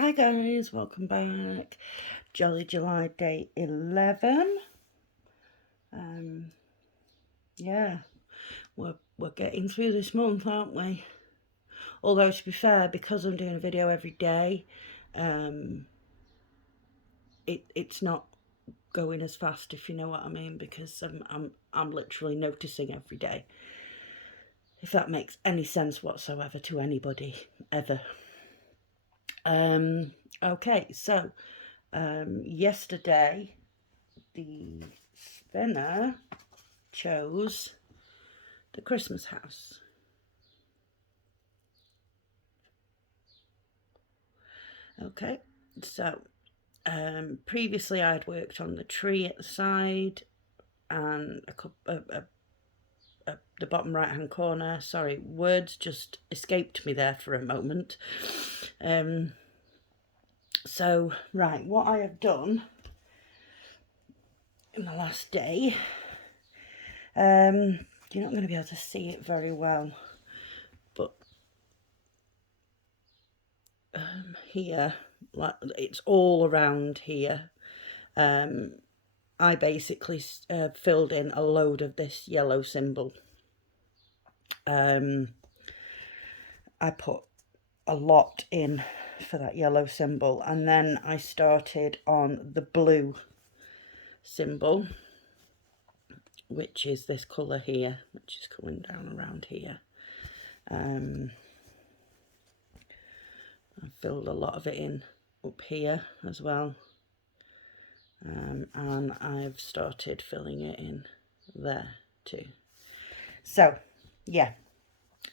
Hi guys, welcome back. Jolly July day 11. Yeah, we're getting through this month, aren't we? Although to be fair, because I'm doing a video every day, it's not going as fast, if you know what I mean, because I'm literally noticing every day. If that makes any sense whatsoever to anybody ever. Okay, so yesterday the spinner chose the Christmas house. Okay, so previously I'd worked on the tree at the side and the bottom right hand corner. Sorry, words just escaped me there for a moment. So right, what I have done in the last day, you're not going to be able to see it very well, but here, like, it's all around here. I basically filled in a load of this yellow symbol. I put a lot in for that yellow symbol, and then I started on the blue symbol, which is this colour here, which is coming down around here. I filled a lot of it in up here as well, and I've started filling it in there too. So yeah,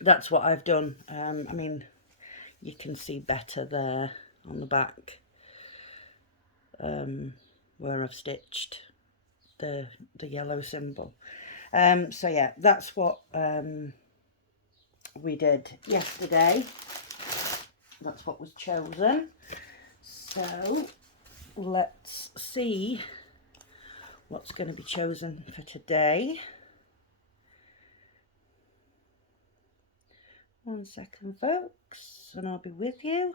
that's what I've done. I mean, you can see better there on the back where I've stitched the yellow symbol. So yeah, that's what we did yesterday. That's what was chosen. So let's see what's going to be chosen for today. 1 second, folks, and I'll be with you.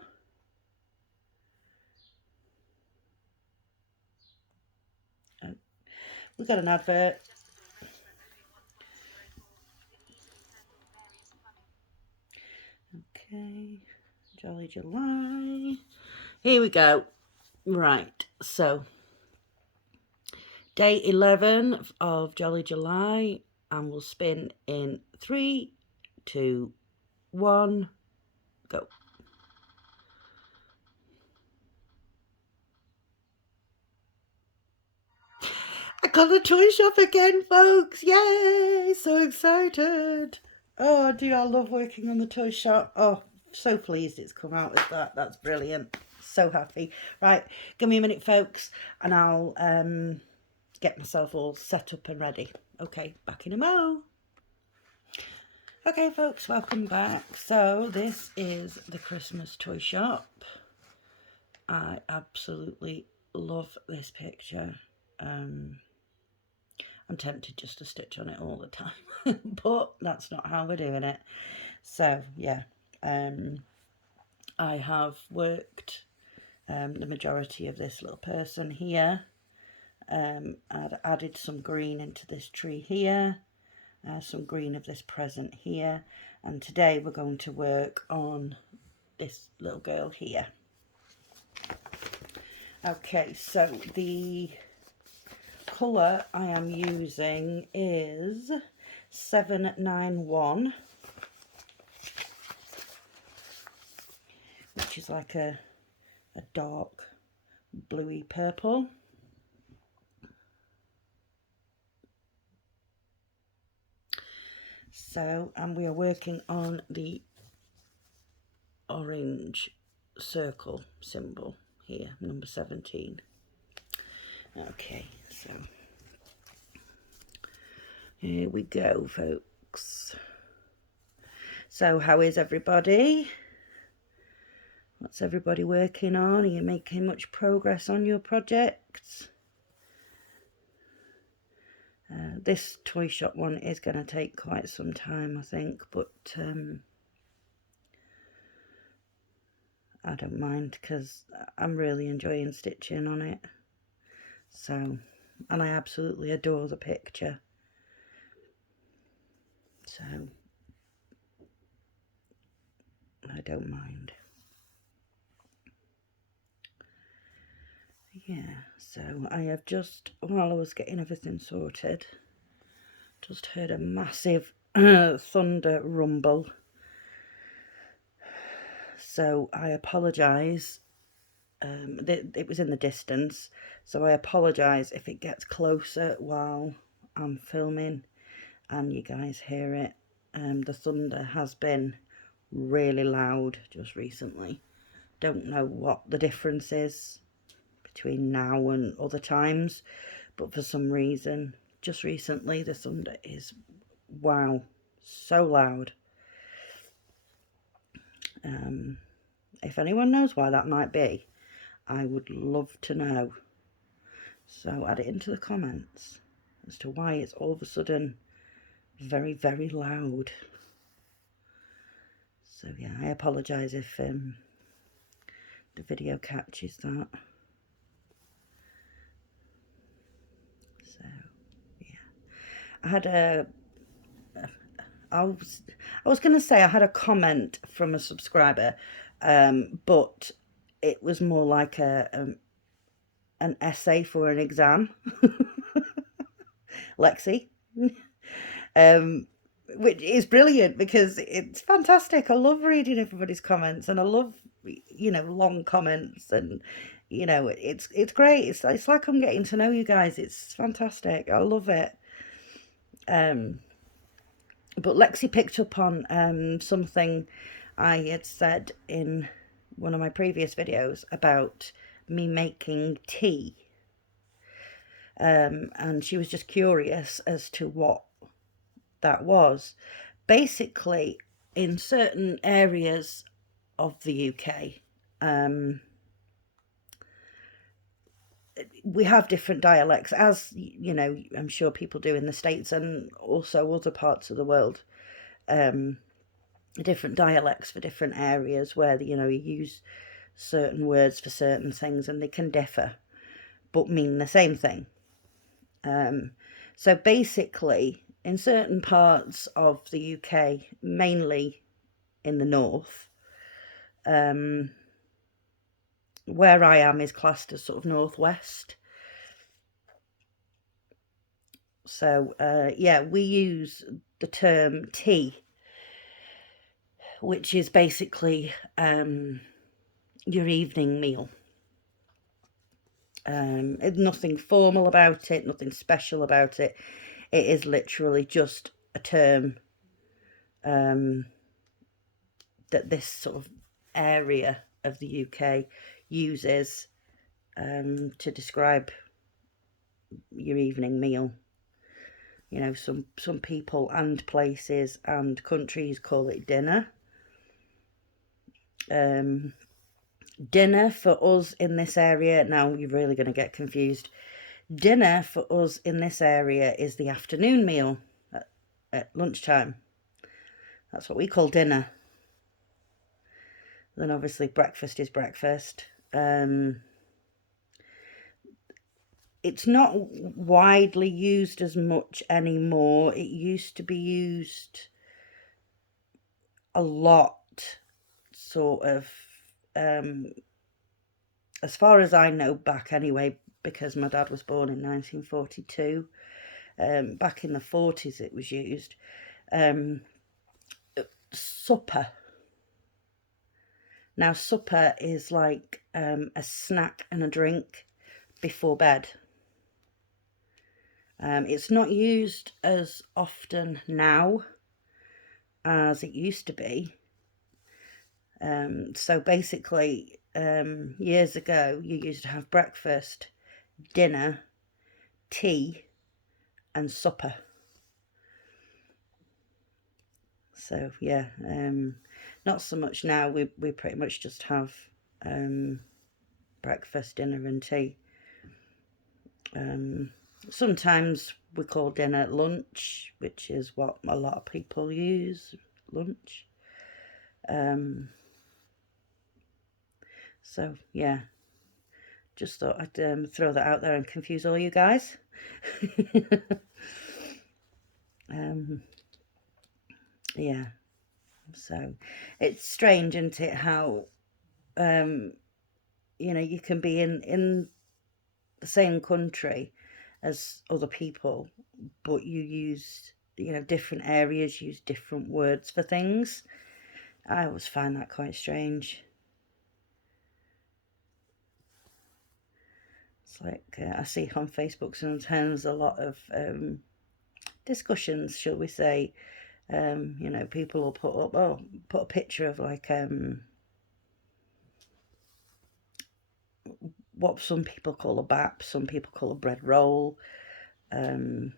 We've got an advert. Okay, Jolly July. Here we go. Right, so day 11 of Jolly July, and we'll spin in 3, 2, 1, go. I got the toy shop again, folks. Yay! So excited. Oh dear, I love working on the toy shop. Oh, so pleased it's come out as that. That's brilliant. So happy. Right, give me a minute, folks, and I'll get myself all set up and ready. Okay, back in a mo. Okay, folks, welcome back. So this is the Christmas toy shop. I absolutely love this picture. I'm tempted just to stitch on it all the time, but that's not how we're doing it. So yeah, I have worked the majority of this little person here. I'd added some green into this tree here, some green of this present here, and today we're going to work on this little girl here. Okay, so the colour I am using is 791, which is like a dark bluey purple. So, and we are working on the orange circle symbol here, number 17. Okay, so here we go, folks. So how is everybody? What's everybody working on? Are you making much progress on your projects? This toy shop one is going to take quite some time, I think, but I don't mind, because I'm really enjoying stitching on it. So, and I absolutely adore the picture. So, I don't mind. Yeah, so I have just, while I was getting everything sorted, just heard a massive thunder rumble. So I apologise. It was in the distance, so I apologise if it gets closer while I'm filming and you guys hear it. The thunder has been really loud just recently. Don't know what the difference is between now and other times, but for some reason just recently the thunder is, wow, so loud. If anyone knows why that might be, I would love to know. So add it into the comments as to why it's all of a sudden very, very loud. So yeah, I apologise if the video catches that. So yeah, I had I was going to say I had a comment from a subscriber, but it was more like an essay for an exam. Lexi. Which is brilliant because it's fantastic. I love reading everybody's comments, and I love, you know, long comments, and you know, it's great. It's like I'm getting to know you guys. It's fantastic. I love it. But Lexi picked up on something I had said in one of my previous videos about me making tea. And she was just curious as to what that was. Basically, in certain areas of the UK, we have different dialects, as you know, I'm sure people do in the States and also other parts of the world. Different dialects for different areas where, you know, you use certain words for certain things and they can differ but mean the same thing. So basically, in certain parts of the UK, mainly in the north, where I am is classed as sort of northwest. So yeah, we use the term tea, which is basically your evening meal. Nothing formal about it, nothing special about it. It is literally just a term that this sort of area of the UK uses to describe your evening meal. You know, some people and places and countries call it dinner. Dinner for us in this area, now you're really going to get confused. Dinner for us in this area is the afternoon meal at lunchtime. That's what we call dinner. Then obviously breakfast is breakfast. It's not widely used as much anymore. It used to be used a lot, sort of, as far as I know back anyway, because my dad was born in 1942. Back in the 40s it was used. Supper. Now supper is like a snack and a drink before bed. It's not used as often now as it used to be. So basically, years ago, you used to have breakfast, dinner, tea, and supper. So yeah, not so much now. We pretty much just have breakfast, dinner, and tea. Sometimes we call dinner lunch, which is what a lot of people use, lunch. So yeah, just thought I'd throw that out there and confuse all you guys. Yeah, so it's strange, isn't it, how you can be in the same country as other people, but you use, different areas use different words for things. I always find that quite strange. It's like I see on Facebook sometimes a lot of discussions, shall we say. People will put a picture of like what some people call a bap, some people call a bread roll, and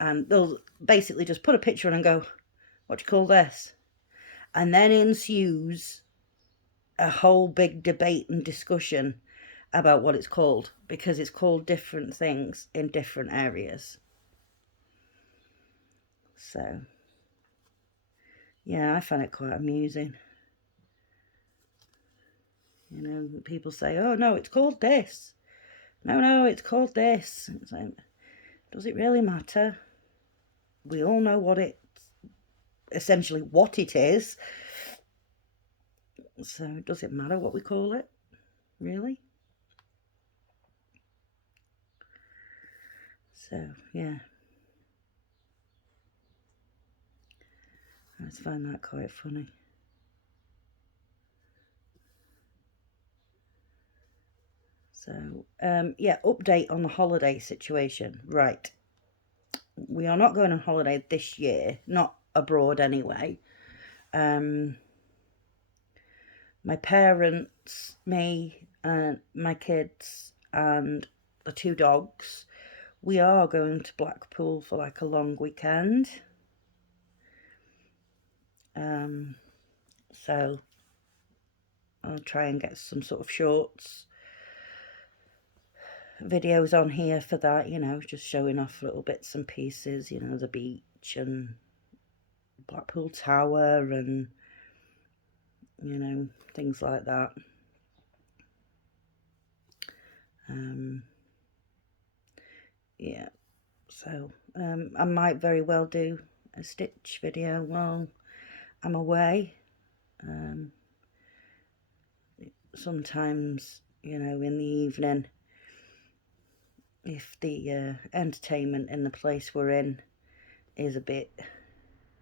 they'll basically just put a picture in and go, "What do you call this?" And then ensues a whole big debate and discussion about what it's called, because it's called different things in different areas. So yeah, I find it quite amusing. People say, "Oh no, it's called this." No, it's called this. It's like, does it really matter? We all know what it is. So does it matter what we call it, really? So yeah, I just find that quite funny. So yeah, update on the holiday situation. Right, we are not going on holiday this year, not abroad anyway. My parents, me, and my kids, and the two dogs, we are going to Blackpool for like a long weekend. So I'll try and get some sort of shorts videos on here for that, just showing off little bits and pieces, the beach and Blackpool Tower and, things like that. Yeah, so I might very well do a stitch video while I'm away. Sometimes, in the evening, if the entertainment in the place we're in is a bit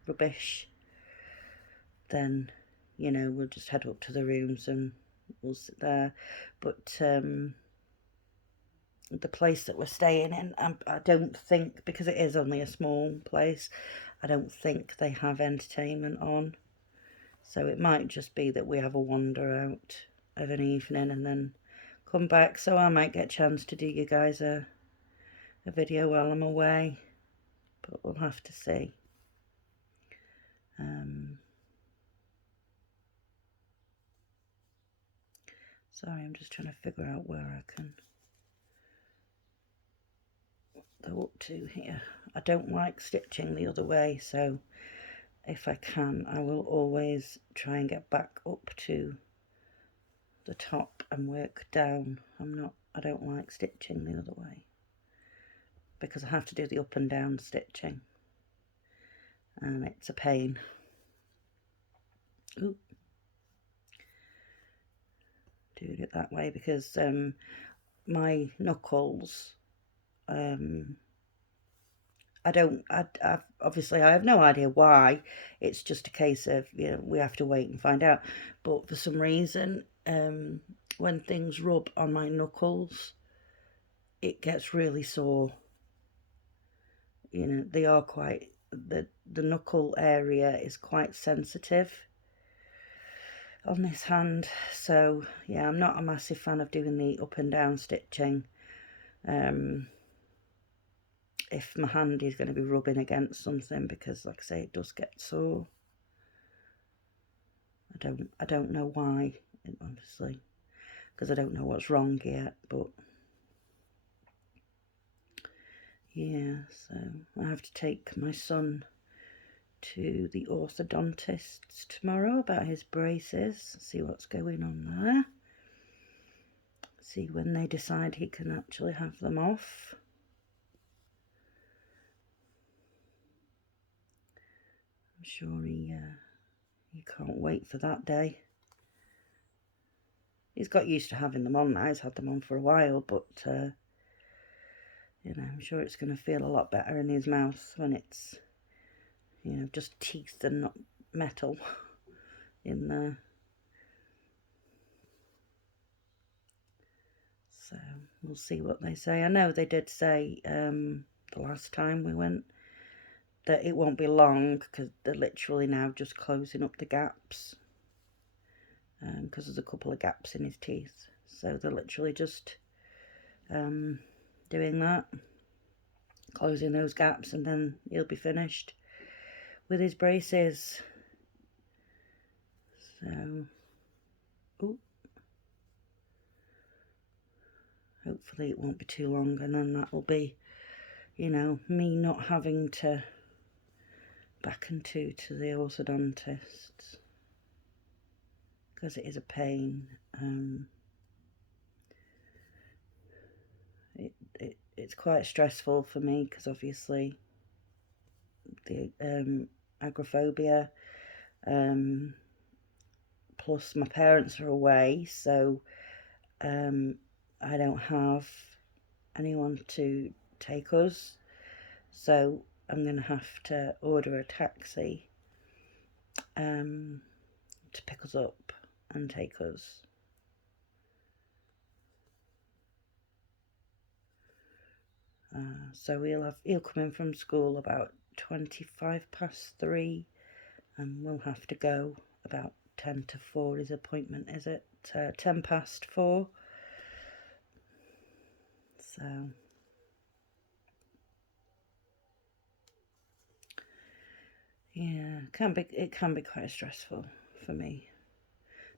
rubbish, then, we'll just head up to the rooms and we'll sit there. But the place that we're staying in, I don't think, because it is only a small place, I don't think they have entertainment on. So it might just be that we have a wander out of an evening and then come back. So I might get a chance to do you guys a video while I'm away, but we'll have to see. Sorry, I'm just trying to figure out where I can go up to here. I don't like stitching the other way, so if I can, I will always try and get back up to the top and work down. I don't like stitching the other way because I have to do the up and down stitching and it's a pain. Ooh. Doing it that way because my knuckles, obviously I have no idea why. It's just a case of, we have to wait and find out. But for some reason, when things rub on my knuckles, it gets really sore. They are quite, the knuckle area is quite sensitive on this hand. So yeah, I'm not a massive fan of doing the up and down stitching. If my hand is going to be rubbing against something, because like I say, it does get sore. I don't know why, obviously, because I don't know what's wrong yet, but yeah, so I have to take my son to the orthodontist tomorrow about his braces, see what's going on there. See when they decide he can actually have them off. I'm sure he can't wait for that day. He's got used to having them on now. He's had them on for a while, but you know, I'm sure it's going to feel a lot better in his mouth when it's, you know, just teeth and not metal in there. So we'll see what they say. I know they did say the last time we went that it won't be long, because they're literally now just closing up the gaps, because there's a couple of gaps in his teeth. So they're literally just doing that, closing those gaps, and then he'll be finished with his braces. So, ooh, hopefully it won't be too long, and then that will be, you know, me not having to back into to the orthodontist, because it is a pain. It's quite stressful for me, because obviously the agoraphobia, plus my parents are away, so I don't have anyone to take us, so I'm going to have to order a taxi to pick us up and take us. So he'll come in from school about 3:25, and we'll have to go about 10 to 4. His appointment is at 4:10. So yeah, it can be quite stressful for me.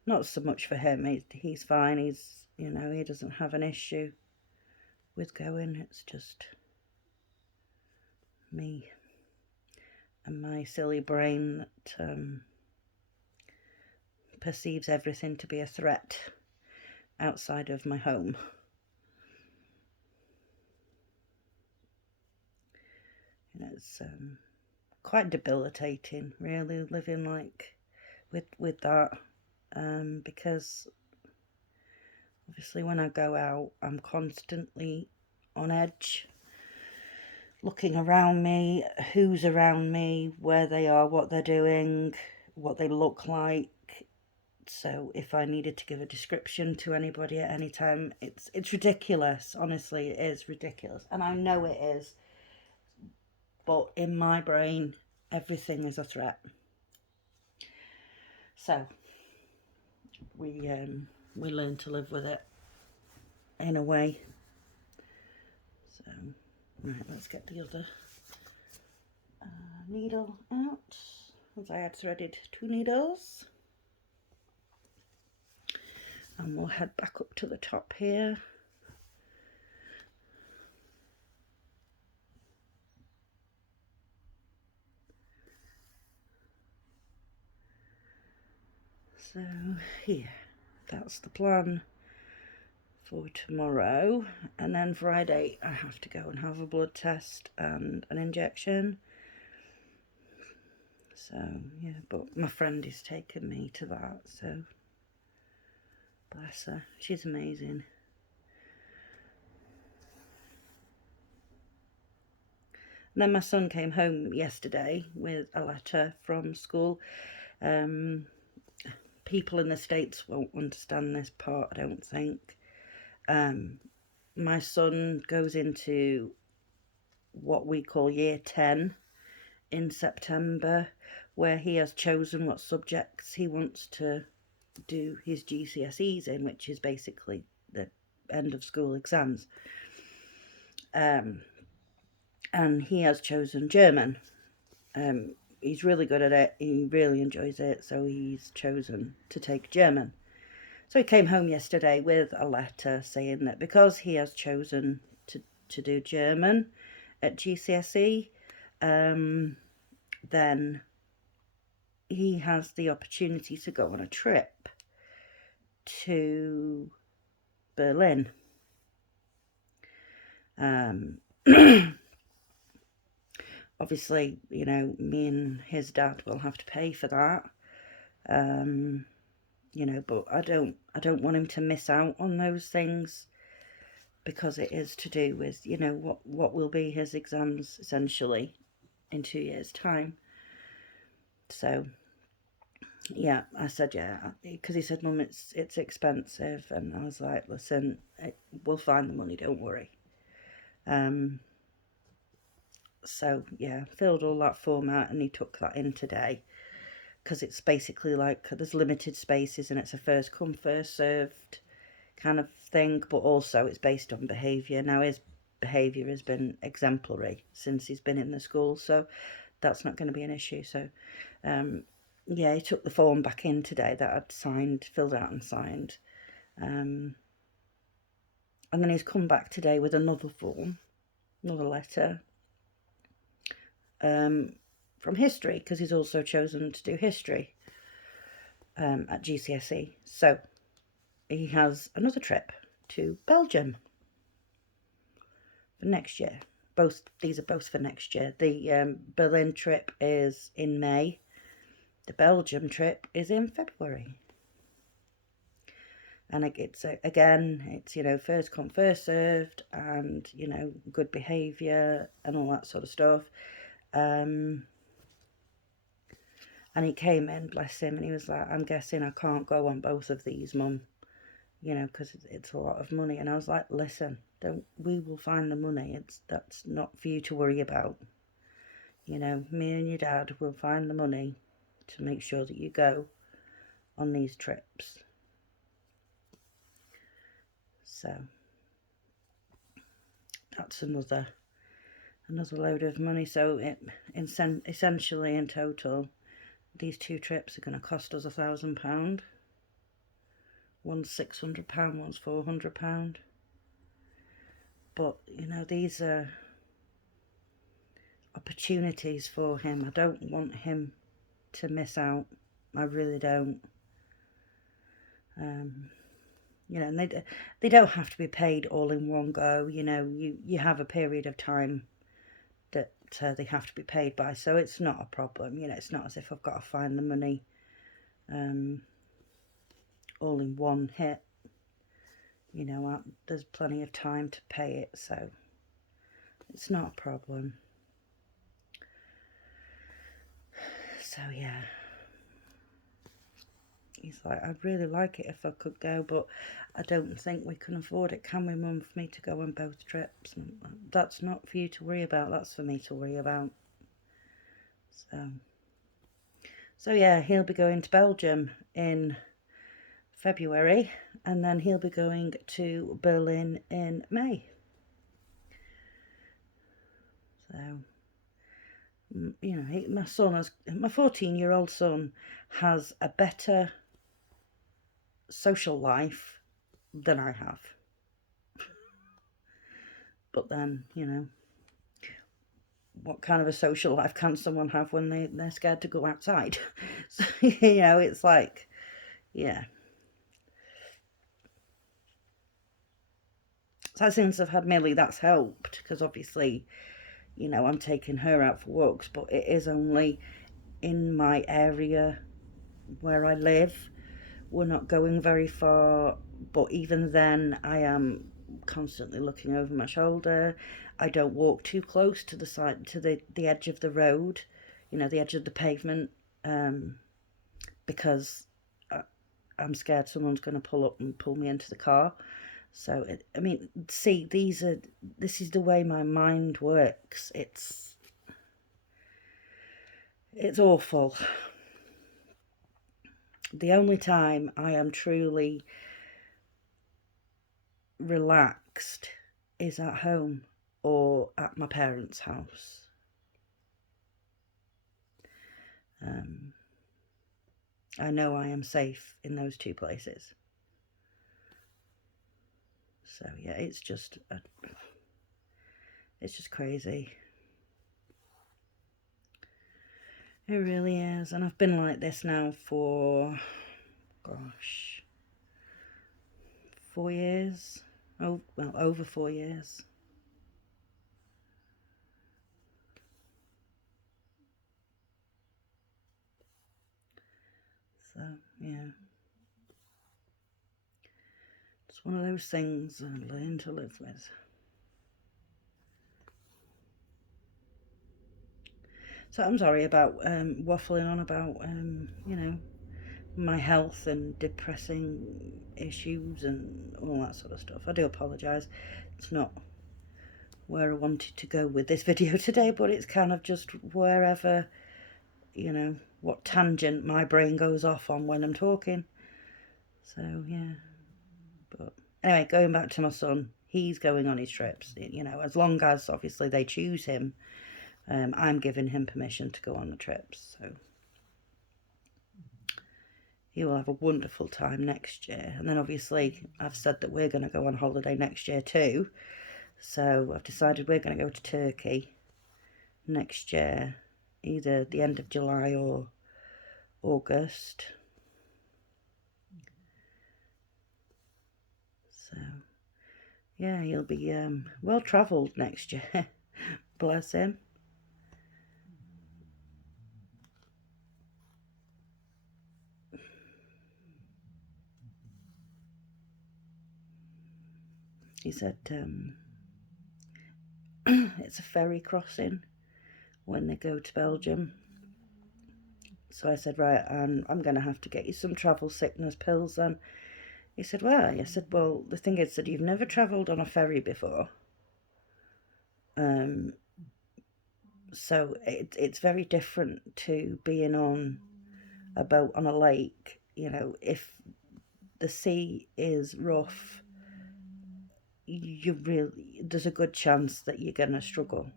Not so much for him. He's fine. He's, you know, he doesn't have an issue with going. It's just me and my silly brain that perceives everything to be a threat outside of my home. You know, it's quite debilitating, really, living like with that, because obviously when I go out, I'm constantly on edge, looking around me, who's around me, where they are, what they're doing, what they look like. So if I needed to give a description to anybody at any time, it's ridiculous. Honestly, it is ridiculous, and I know it is. But in my brain, everything is a threat. So we learn to live with it in a way. So right, let's get the other needle out, as I had threaded 2 needles. And we'll head back up to the top here. So here, that's the plan for tomorrow. And then Friday I have to go and have a blood test and an injection. So yeah, but my friend is taking me to that, so bless her, she's amazing. And then my son came home yesterday with a letter from school. People in the States won't understand this part, I don't think. My son goes into what we call year 10 in September, where he has chosen what subjects he wants to do his GCSEs in, which is basically the end of school exams. And he has chosen German. He's really good at it, he really enjoys it, so he's chosen to take German. So he came home yesterday with a letter saying that because he has chosen to do German at GCSE, then he has the opportunity to go on a trip to Berlin. Obviously, you know, me and his dad will have to pay for that. You know, but I don't want him to miss out on those things, because it is to do with, you know, what will be his exams essentially in 2 years' time. So yeah, I said yeah, because he said, Mum, it's expensive, and I was like, listen, we'll find the money, don't worry. So yeah, filled all that form out, and he took that in today, because it's basically like there's limited spaces and it's a first come first served kind of thing, but also it's based on behaviour. Now his behaviour has been exemplary since he's been in the school, so that's not going to be an issue. So yeah, he took the form back in today that I'd signed, filled out and signed, and then he's come back today with another form, another letter, from history, because he's also chosen to do history at GCSE. So he has another trip to Belgium for next year. These are both for next year. The Berlin trip is in May. The Belgium trip is in February. And it's, again, it's, you know, first come, first served, and, you know, good behaviour and all that sort of stuff. And he came in, bless him, and he was like, I'm guessing I can't go on both of these, Mum, you know, because it's a lot of money. And I was like, listen, we will find the money. That's not for you to worry about. You know, me and your dad will find the money to make sure that you go on these trips. So that's another load of money. So essentially, in total, these two trips are going to cost us £1,000. One's £600, one's £400. But, you know, these are opportunities for him. I don't want him to miss out. I really don't. You know, and they don't have to be paid all in one go. You know, you have a period of time that they have to be paid by, so it's not a problem. You know, it's not as if I've got to find the money all in one hit. You know, there's plenty of time to pay it, so it's not a problem. So yeah, he's like, I'd really like it if I could go, but I don't think we can afford it, can we, Mum, for me to go on both trips? And that's not for you to worry about, that's for me to worry about. So yeah, he'll be going to Belgium in February, and then he'll be going to Berlin in May. So, you know, my 14-year-old son has a better social life than I have. But then, you know, what kind of a social life can someone have when they're scared to go outside? So, you know, it's like, yeah. So since I've had Millie, that's helped, because obviously, you know, I'm taking her out for walks, but it is only in my area where I live. We're not going very far, but even then I am constantly looking over my shoulder. I don't walk too close to the side, to the edge of the road, you know, the edge of the pavement, because I'm scared someone's going to pull up and pull me into the car. So, I mean, see, this is the way my mind works. It's awful. The only time I am truly relaxed is at home or at my parents' house. I know I am safe in those two places. So yeah, it's just crazy. It really is. And I've been like this now for, gosh, 4 years. Oh, well, over 4 years. So, yeah. It's one of those things I learn to live with. So I'm sorry about waffling on about, you know, my health and depressing issues and all that sort of stuff. I do apologise. It's not where I wanted to go with this video today, but it's kind of just wherever, you know, what tangent my brain goes off on when I'm talking. So, yeah. But anyway, going back to my son, he's going on his trips, you know, as long as obviously they choose him. I'm giving him permission to go on the trips, so he will have a wonderful time next year. And then obviously I've said that we're going to go on holiday next year too, so I've decided we're going to go to Turkey next year, either the end of July or August. So yeah, he'll be well travelled next year. Bless him. He said it's a ferry crossing when they go to Belgium. So I said, right, I'm going to have to get you some travel sickness pills then. He said, why? I said, well, the thing is that you've never travelled on a ferry before. So it's very different to being on a boat on a lake. You know, if the sea is rough, there's a good chance that you're going to struggle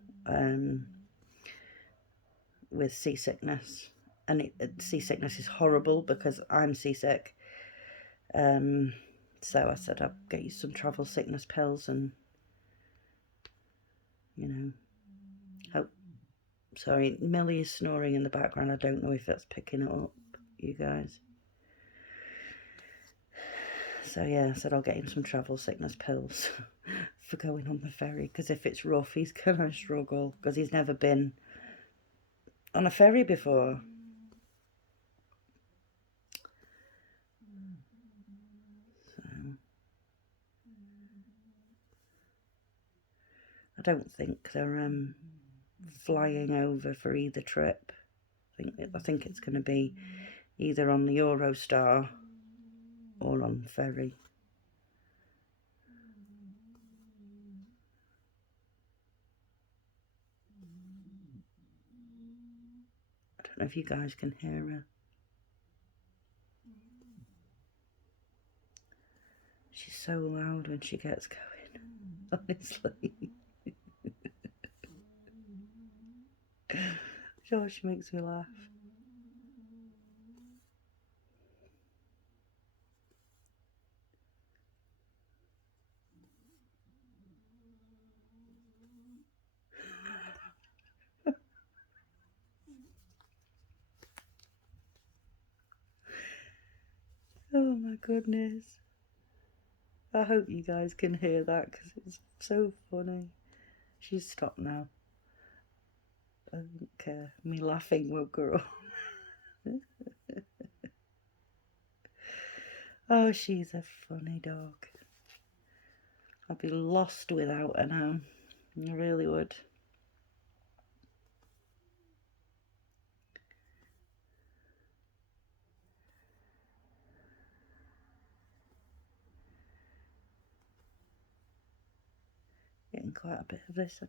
with seasickness. And seasickness is horrible because I'm seasick. So I said I'll get you some travel sickness pills and, you know, hope. Sorry, Millie is snoring in the background. I don't know if that's picking it up, you guys. So yeah, I said I'll get him some travel sickness pills for going on the ferry, because if it's rough, he's gonna struggle, because he's never been on a ferry before. So I don't think they're flying over for either trip. I think it's going to be either on the Eurostar or on ferry. I don't know if you guys can hear her. She's so loud when she gets going, honestly. Sure, she makes me laugh. Oh my goodness. I hope you guys can hear that, because it's so funny. She's stopped now. I don't care. Me laughing woke her up. Oh, she's a funny dog. I'd be lost without her now. I really would. Getting quite a bit of this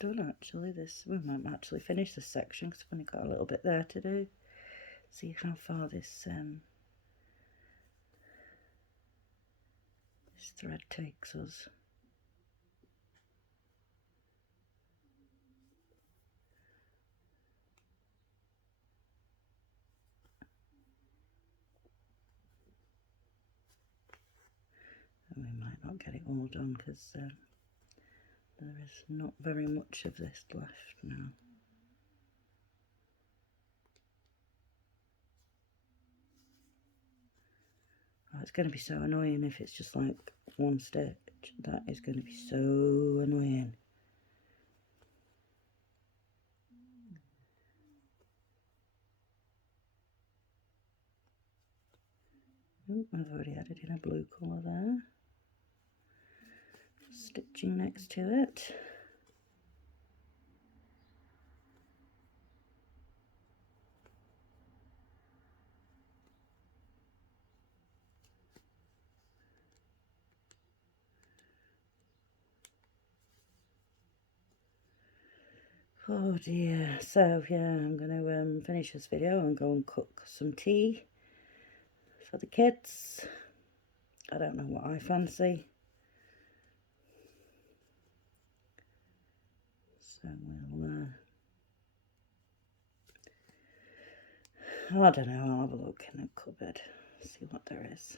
done actually. We might actually finish this section, because I've only got a little bit there to do. See how far this thread takes us. And we might not get it all done, because there is not very much of this left now. Oh, it's going to be so annoying if it's just like one stitch. That is going to be so annoying. Oh, I've already added in a blue colour there. Stitching next to it. Oh dear. So yeah, I'm going to finish this video and go and cook some tea for the kids. I don't know what I fancy. So we'll, I don't know, I'll have a look in the cupboard, see what there is.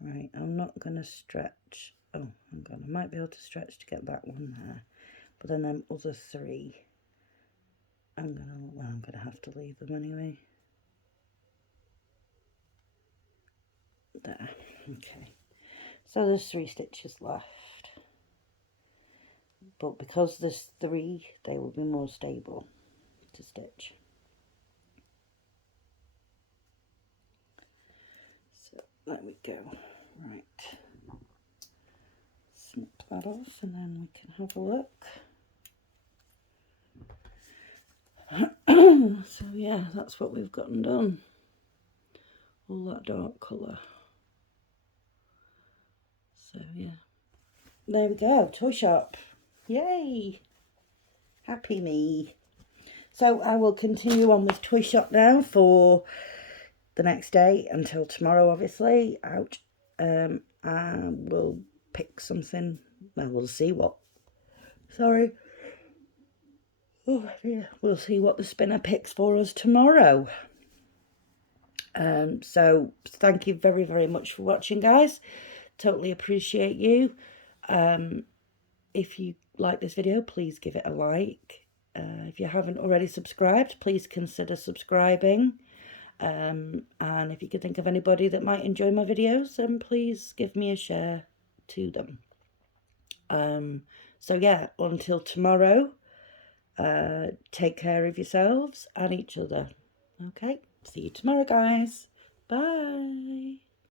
Right, I'm not going to stretch. Oh, hang on, I might be able to stretch to get that one there. But then them other three, I'm gonna have to leave them anyway. There, okay. So there's 3 stitches left. But because there's 3, they will be more stable to stitch. So there we go. Right. Snip that off and then we can have a look. So yeah, that's what we've gotten done. All that dark colour. So yeah. There we go, toy shop. Yay! Happy me. So I will continue on with toy shop now for the next day until tomorrow, obviously. Ouch. And we'll pick something. Well, we'll see what. Sorry. Oh dear. We'll see what the spinner picks for us tomorrow. So thank you very, very much for watching, guys. Totally appreciate you. If you like this video, please give it a like. If you haven't already subscribed, please consider subscribing. And if you could think of anybody that might enjoy my videos, then please give me a share to them. So yeah, until tomorrow, take care of yourselves and each other. Okay, see you tomorrow, guys. Bye.